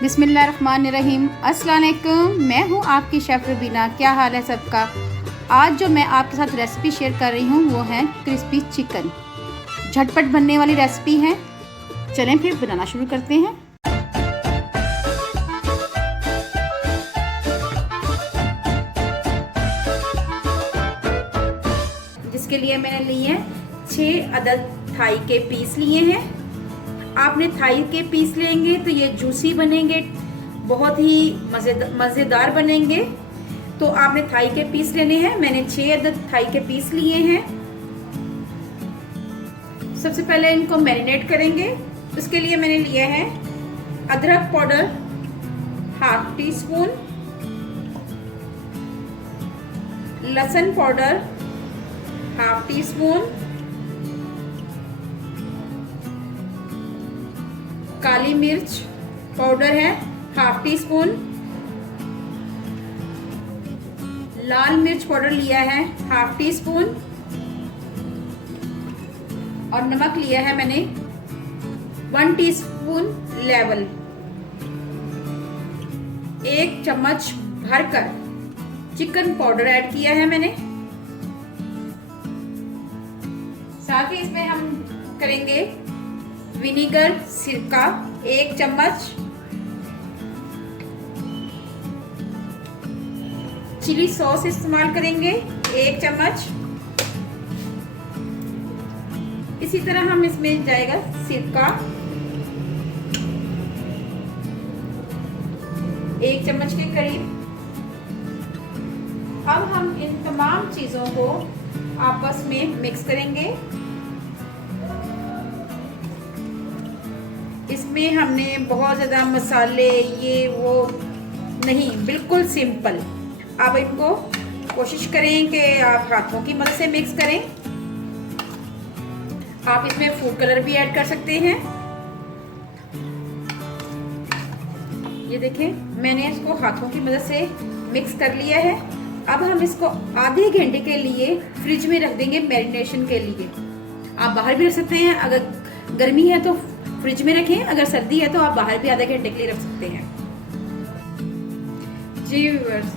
बिस्मिल्लाहिर्रहमानिर्रहीम। अस्सलाम वालेकुम। मैं हूँ आपकी शेफ़ रुबीना। क्या हाल है सबका। आज जो मैं आपके साथ रेसिपी शेयर कर रही हूँ वो है क्रिस्पी चिकन। झटपट बनने वाली रेसिपी है। चलें फिर बनाना शुरू करते हैं। जिसके लिए मैंने लिए हैं 6 अदद थाई के पीस लिए हैं। आपने थाई के पीस लेंगे तो ये जूसी बनेंगे, बहुत ही मज़ेदार बनेंगे। तो आपने थाई के पीस लेने हैं। मैंने 6 अदद थाई के पीस लिए हैं। सबसे पहले इनको मैरिनेट करेंगे। उसके लिए मैंने लिया है अदरक पाउडर ½ टीस्पून, लहसुन पाउडर ½ टीस्पून, काली मिर्च पाउडर है ½ टीस्पून, लाल मिर्च पाउडर लिया है ½ टीस्पून और नमक लिया है मैंने 1 टीस्पून लेवल। 1 चम्मच भरकर चिकन पाउडर ऐड किया है मैंने। साथ ही इसमें हम करेंगे विनेगर सिरका 1 चम्मच, चिली सॉस इस्तेमाल करेंगे 1 चम्मच। इसी तरह हम इसमें जाएगा सिरका 1 चम्मच के करीब। अब हम इन तमाम चीजों को आपस में मिक्स करेंगे। इसमें हमने बहुत ज़्यादा मसाले ये वो नहीं, बिल्कुल सिंपल। आप इनको कोशिश करें कि आप हाथों की मदद से मिक्स करें। आप इसमें फूड कलर भी ऐड कर सकते हैं। ये देखें, मैंने इसको हाथों की मदद से मिक्स कर लिया है। अब हम इसको आधे घंटे के लिए फ्रिज में रख देंगे मैरिनेशन के लिए। आप बाहर भी रख सकते हैं, अगर गर्मी है तो फ्रिज में रखें, अगर सर्दी है तो आप बाहर भी आधे घंटे के लिए रख सकते हैं। जी व्यूअर्स,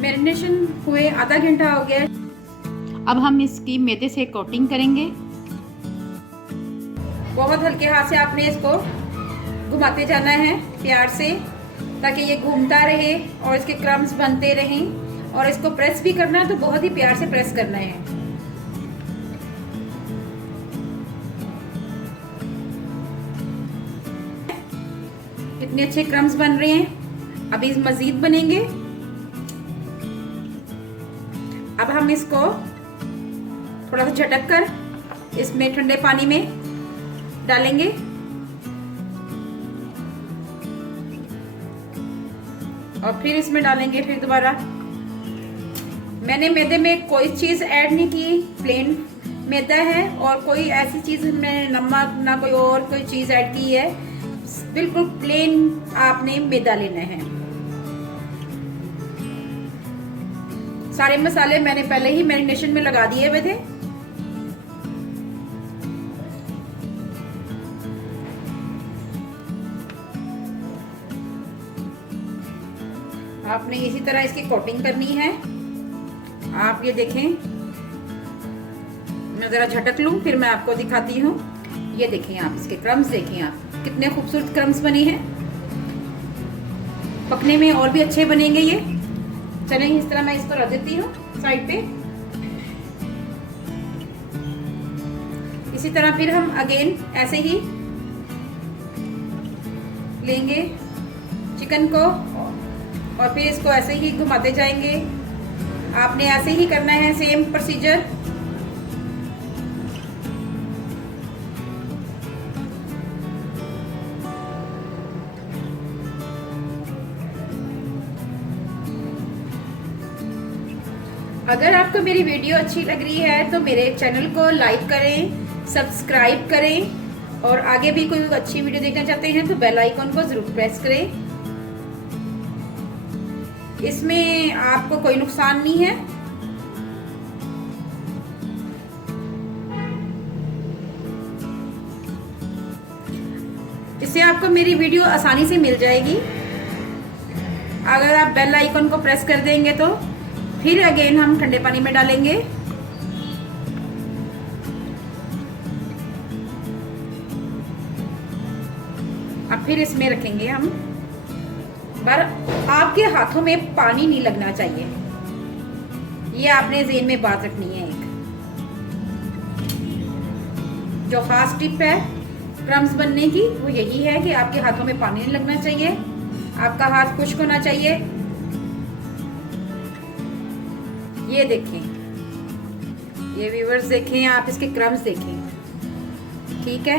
मैरिनेशन हुए आधा घंटा हो गया। अब हम इसकी मैदे से कोटिंग करेंगे। बहुत हल्के हाथ से आपने इसको घुमाते जाना है प्यार से, ताकि ये घूमता रहे और इसके क्रम्स बनते रहें। और इसको प्रेस भी करना है तो बहुत ही प्यार से प्रेस करना है। कितने अच्छे क्रम्स बन रहे हैं। अभी मजीद बनेंगे। अब हम इसको थोड़ा सा झटक कर इसमें ठंडे पानी में डालेंगे। और फिर इसमें डालेंगे फिर दोबारा। मैंने मैदे में कोई चीज ऐड नहीं की, प्लेन मैदा है और कोई ऐसी चीज मैंने नमक ना कोई और कोई चीज ऐड की है। बिल्कुल प्लेन आपने मैदा लेना है। सारे मसाले मैंने पहले ही मैरिनेशन में लगा दिए हुए थे। आपने इसी तरह इसकी कोटिंग करनी है। आप ये देखें, मैं जरा झटक लूं फिर मैं आपको दिखाती हूँ। ये देखें, आप इसके क्रम्स देखें, आप कितने खूबसूरत क्रम्स बने हैं। पकने में और भी अच्छे बनेंगे ये। चलें, इस तरह मैं इसको रख देती हूँ साइड पे। इसी तरह फिर हम अगेन ऐसे ही लेंगे चिकन को और फिर इसको ऐसे ही घुमाते जाएंगे। आपने ऐसे ही करना है, सेम प्रोसीजर। अगर आपको मेरी वीडियो अच्छी लग रही है तो मेरे चैनल को लाइक करें, सब्सक्राइब करें और आगे भी कोई अच्छी वीडियो देखना चाहते हैं तो बेल आइकन को जरूर प्रेस करें। इसमें आपको कोई नुकसान नहीं है। जिससे आपको मेरी वीडियो आसानी से मिल जाएगी। अगर आप बेल आइकन को प्रेस कर देंगे तो फिर अगेन हम ठंडे पानी में डालेंगे। अब फिर इसमें रखेंगे हम, पर आपके हाथों में पानी नहीं लगना चाहिए, ये आपने ज़हन में बात रखनी है। एक जो खास टिप है क्रम्स बनने की वो यही है कि आपके हाथों में पानी नहीं लगना चाहिए, आपका हाथ खुश्क होना चाहिए। ये देखें, ये व्यूअर्स देखें, आप इसके क्रम्स देखें, ठीक है,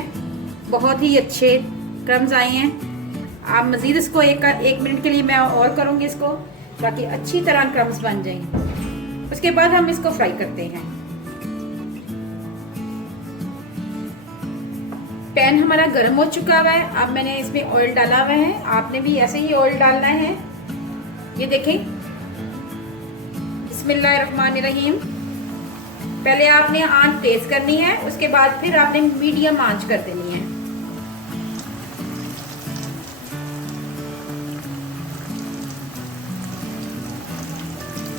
बहुत ही अच्छे क्रम्स आए हैं। आप मजीद इसको एक मिनट के लिए मैं और करूंगी इसको, ताकि अच्छी तरह क्रम्स बन जाएं। उसके बाद हम इसको फ्राई करते हैं। पैन हमारा गर्म हो चुका हुआ है। अब मैंने इसमें ऑयल डाला हुआ है, आपने भी ऐसे ही ऑयल डालना है। ये देखें, बिस्मिल्लाहिर्रहमानिर्रहीम। पहले आपने आंच तेज करनी है, उसके बाद फिर आपने मीडियम आंच कर देनी है।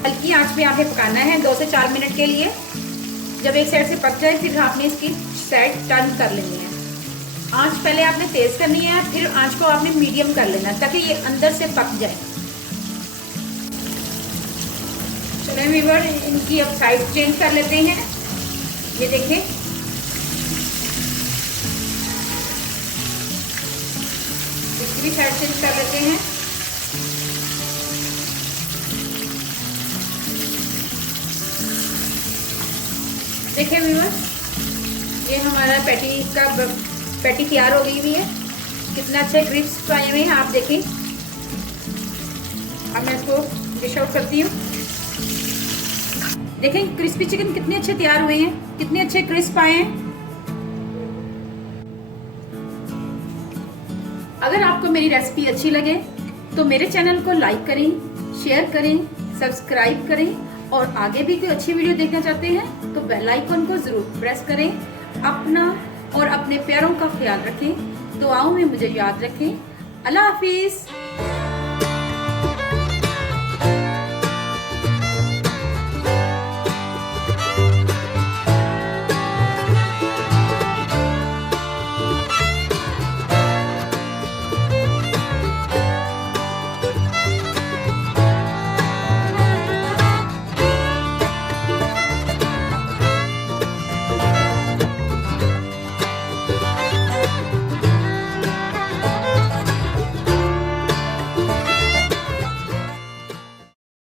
हल्की आंच पे आपने पकाना है 2 से 4 मिनट के लिए। जब एक साइड से पक जाए फिर आपने इसकी साइड टर्न कर लेनी है। आंच पहले आपने तेज करनी है, फिर आंच को आपने मीडियम कर लेना ताकि ये अंदर से पक जाए। चलिए व्यूअर, इनकी अब साइड चेंज कर लेते हैं। ये देखें, इसकी भी साइड चेंज कर लेते हैं। देखिए व्यूअर, ये हमारा पैटी तैयार हो गई हुई है। कितना अच्छे क्रिस्प आए हुए हैं, आप देखें। अब मैं इसको डिश आउट करती हूँ। देखें क्रिस्पी चिकन कितने अच्छे तैयार हुए हैं, कितने अच्छे क्रिस्प आए हैं। अगर आपको मेरी रेसिपी अच्छी लगे तो मेरे चैनल को लाइक करें, शेयर करें, सब्सक्राइब करें, और आगे भी कोई अच्छी वीडियो देखना चाहते हैं तो बेल आइकन को जरूर प्रेस करें। अपना और अपने प्यारों का ख्याल रखें, दुआओं में मुझे याद रखें। अल्लाह हाफिज।